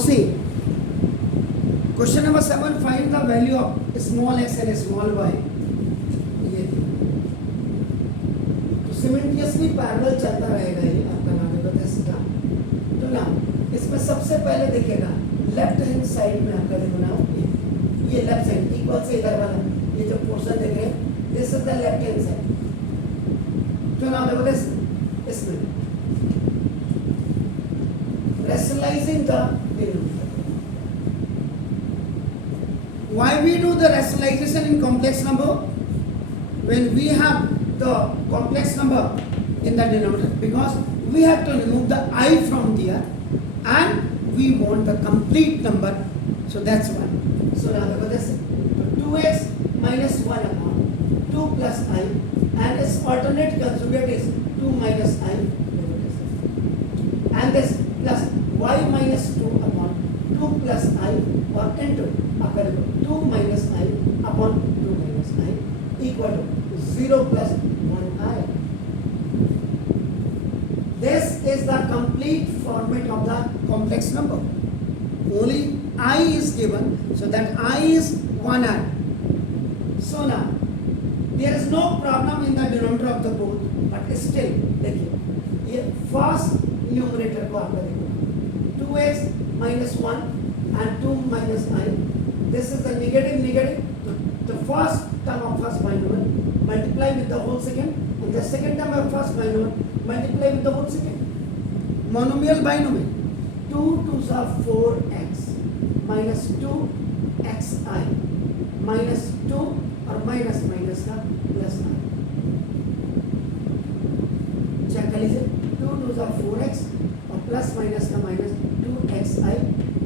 see, question number 7, find the value of small x and small y. ये तो सिमेंटियसली parallel चलता रहेगा ये आपका नाम है बता सीधा। तो ना इसमें सबसे पहले देखिएगा लेफ्ट हैंड साइड में आपका देखो ना ये लेफ्ट साइड इक्वल से इधर वाला ये जो पोर्शन देख रहे हैं this is the left hand side. तो ना देखो इसमें rationalizing the denominator. Why we do the rationalization in complex number? When we have the complex number in the denominator, because we have to remove the I from there and we want the complete number, so that's why. So now look at this, 2x minus 1 upon 2 plus I and its alternate conjugate is 2 minus I and this plus y minus 2 upon 2 plus I or into 2 minus I upon 2 minus I equal to 0 plus 1I. This is the complete format of the complex number. Only I is given, so that I is 1I. So now there is no problem in the denominator of the both, but still देखिए ये first numerator को आपका देखो 2x minus 1 and 2 minus I. This is the negative. The first term of first binomial multiply with the whole second, and the second term of first binomial multiply with the whole second. Monomial binomial 2 2s are 4x minus 2xi minus 2 और minus minus का plus I. Check कर लीजिए 2 2s are 4x और plus minus का minus 2xi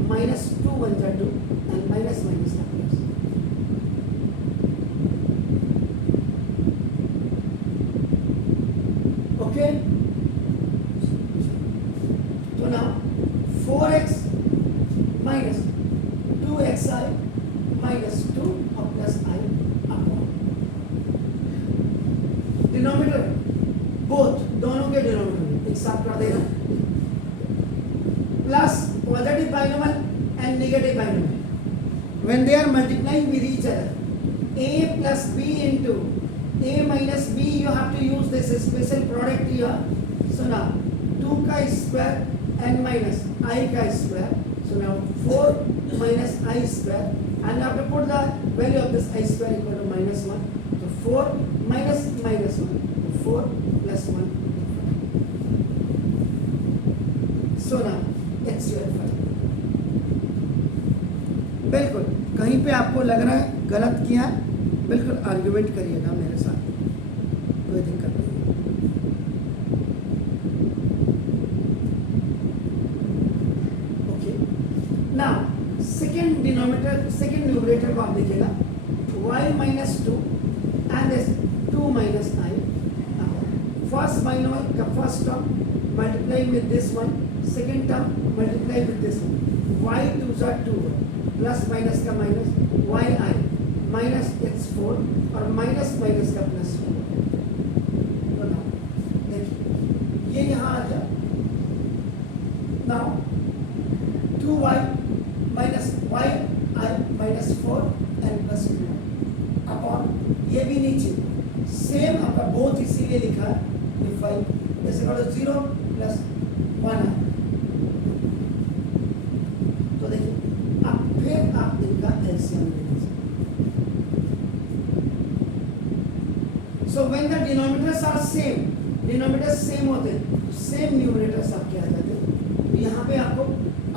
minus 2 1 जा 2 and minus minus का plus. Okay तो now 4x minus 2xi minus 2 और plus I upon denominator both दोनों के डिनोमिनेटर एक साथ कर देना plus positive binomial and negative binomial when they are multiplying with each other a plus b into a minus b you have to use this special product here. So now 2 ka square and minus I ka square, so now 4 minus I square and you have to put the value of this I square equal to minus 1, so 4 minus minus 1, so 4 plus 1. So now it's your file. बिल्कुल कहीं पे आपको लग रहा है गलत किया बिल्कुल आर्ग्यूमेंट करिएगा मेरे साथ, कोई दिक्कत नहीं। Okay now second denominator second numerator को आप देखिएगा y minus 2 and this 2 minus I. First binomial का first term multiply with this one, second term multiply with this one. y 2s are 2 plus minus का minus yi minus it's 4 और minus minus का plus 4। देखिए ये यहाँ आ जाए now 2y minus yi minus 4 and plus 2 upon ये भी नीचे सेम आपका बोथ इसीलिए लिखा है 5 जैसे करो 0 प्लस 1 है। तो देखिए अब फिर आप इनका एलसीएम ले लीजिए। So when the denominators are same, denominators same होते हैं तो सेम न्यूमरेटर्स आपके आ जाते हैं। तो यहाँ पे आपको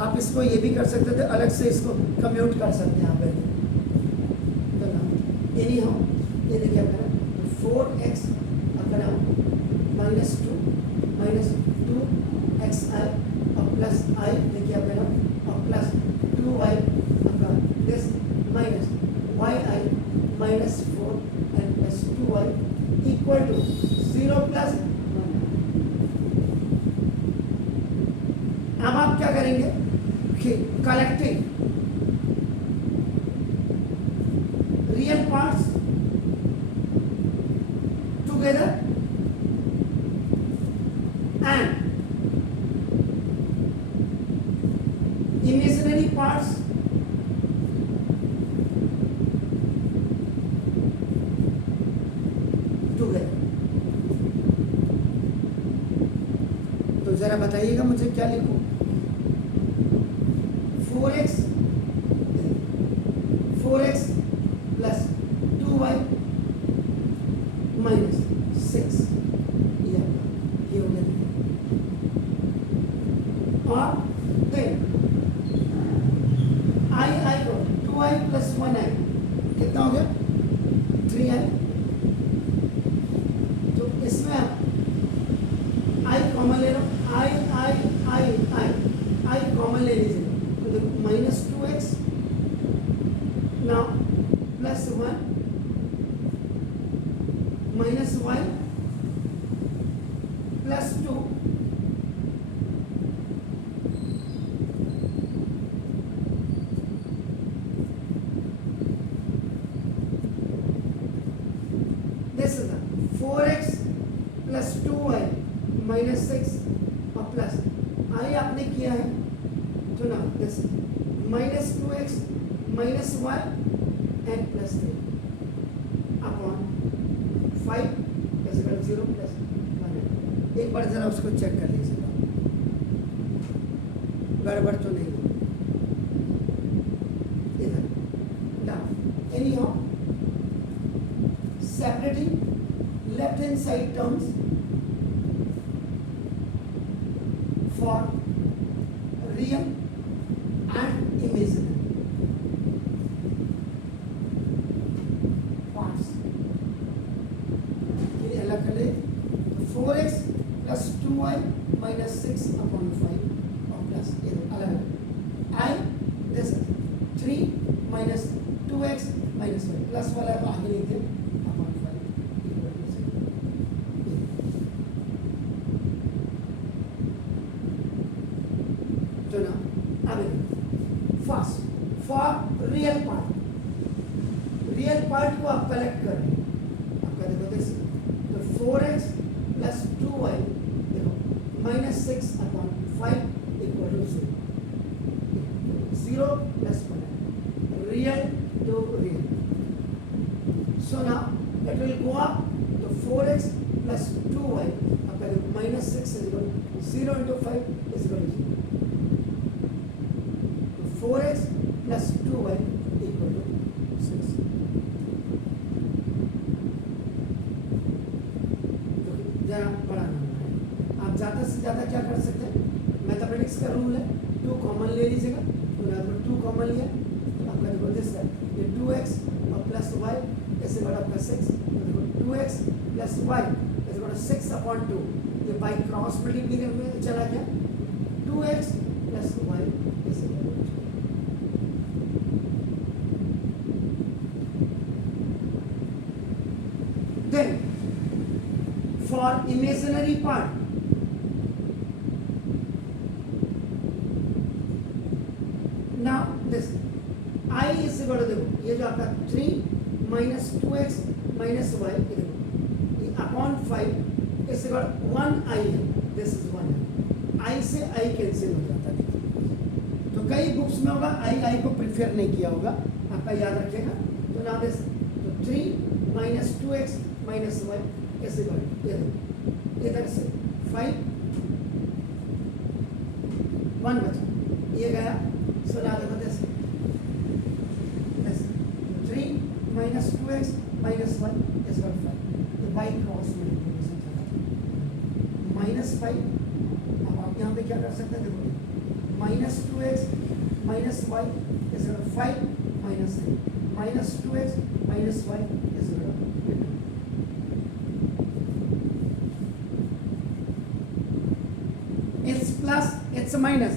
आप इसको ये भी कर सकते थे अलग से इसको कम्यूट कर सकते हैं आप एनी हाउ। ये देखिए आपका 4x अपना माइनस 2 माइनस 2xi और प्लस I देखिए आपका और प्लस 2y आपका this minus yi minus 4 and plus 2y equal to 0 plus 1। अब आप क्या करेंगे collecting real parts together and imaginary parts together. तो जरा बताइएगा मुझे क्या लिखूं? 4x plus 2y minus 6 ये हो गया। और then I को 2i plus 1i कितना हो गया? 3i। तो इसमें आप i कॉमन ले लो, i कॉमन ले लीजिए। तो देखो minus 2x now plus 1 minus y plus 2 this is the 4x plus 2y minus 6 और प्लस i आपने किया है तो ना this minus 2x minus y and plus 3 upon 5 is equal to 0 plus 1। एक बार जरा उसको चेक कर लीजिएगा, गड़बड़ तो नहीं है इधर। now anyhow separating left hand side terms for real and imaginary parts के लिए अलग कर ले। 4x plus 2y minus 6 upon 5 और प्लस ये अलग I this 3 minus 2x minus y plus वाला तो आगे लिख दे upon 5 equal to 0। तो ना अब फर्स्ट फॉर रियल पार्ट को आप कलेक्ट कर रहे हैं। आपका देखो दिस तो 4x plus 2y देखो minus 6 upon 5 equal to 0 plus 1 real to real। so now it will go up to 4x plus 2y आपका देखो minus 6 is equal to 0 into 5 is equal to 0। 4x plus 2y equal to 6। जरा बड़ा number है, आप ज़्यादा से ज़्यादा क्या कर सकते हैं? मैथमेटिक्स का रूल है 2 कॉमन ले लीजिएगा। तो 2 कॉमन लिया तो आपका देखो दिस है ये 2x और प्लस y ऐसे बड़ा आपका 6। तो देखो 2x प्लस y ऐसे बड़ा 6 अपॉन 2 ये बाई क्रॉस मल्टीप्लिकेशन में चला गया 2x प्लस y ऐसे बड़ा। Then for imaginary part now this I is equal to देखो ये जो आपका 3 minus 2x minus y ये upon 5 इस equal 1i है, this is 1 I से I कैंसिल हो जाता है। तो कई बुक्स में होगा I को प्रिफेयर नहीं किया होगा, आपका याद रखिएगा। तो now this तो 3 minus 2x minus y ऐसे बढ़े इधर से 5 1 बचा ये गया। सो ना देखो this 3 minus 2x minus 1 is equal to 5 ये बाई क्रॉस मल्टीप्लिकेशन चला minus 5। अब आप यहाँ पे क्या कर सकते हैं? देखो minus 2x minus y is equal to 5 minus 3 minus 2x minus y is equal to 2। It's plus, it's a minus.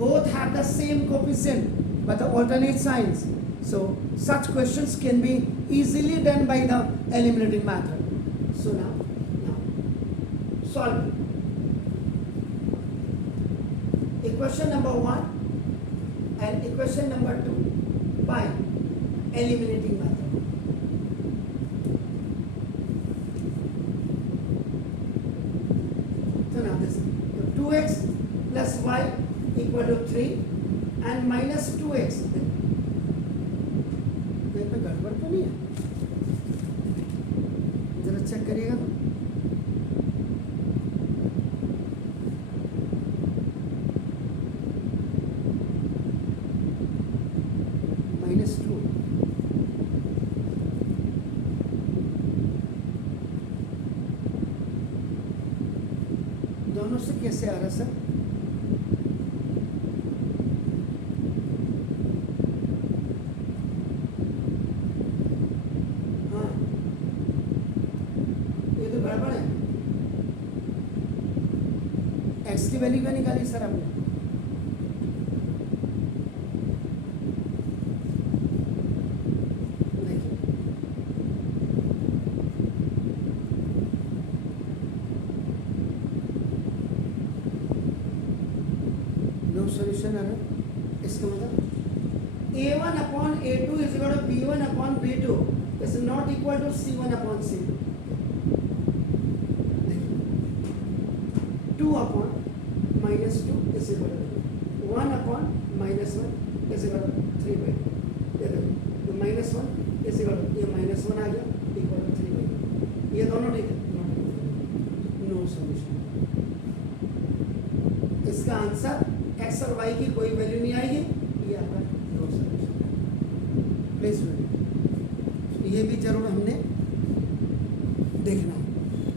Both have the same coefficient, but the alternate signs. So such questions can be easily done by the eliminating method. So now solve equation number 1 and equation number 2 by eliminating method. So now this 2x plus y equal to 3 and minus 2x, कहीं पे गड़बड़ तो नहीं है, जरा check करिएगा तो। -2 दोनों से कैसे आ रहा सर? हाँ, ये तो गड़बड़ है। x की वैल्यू क्या निकाली सर आपने? सोल्यूशन है ना, इसका मतलब a1/a2 is equal to b1/b2 is not equal to c1/c2। 2/-2 is equal to 1/-1 is equal to 3/2। ये देखो, -1 इज इक्वल टू, ये -1 आ गया इक्वल टू 3/2। ये दोनों ठीक है, नो सॉल्यूशन। इसका आंसर x और y की कोई वैल्यू नहीं आएगी, ये आपका नो सॉल्यूशन। प्लीज ये भी जरूर हमने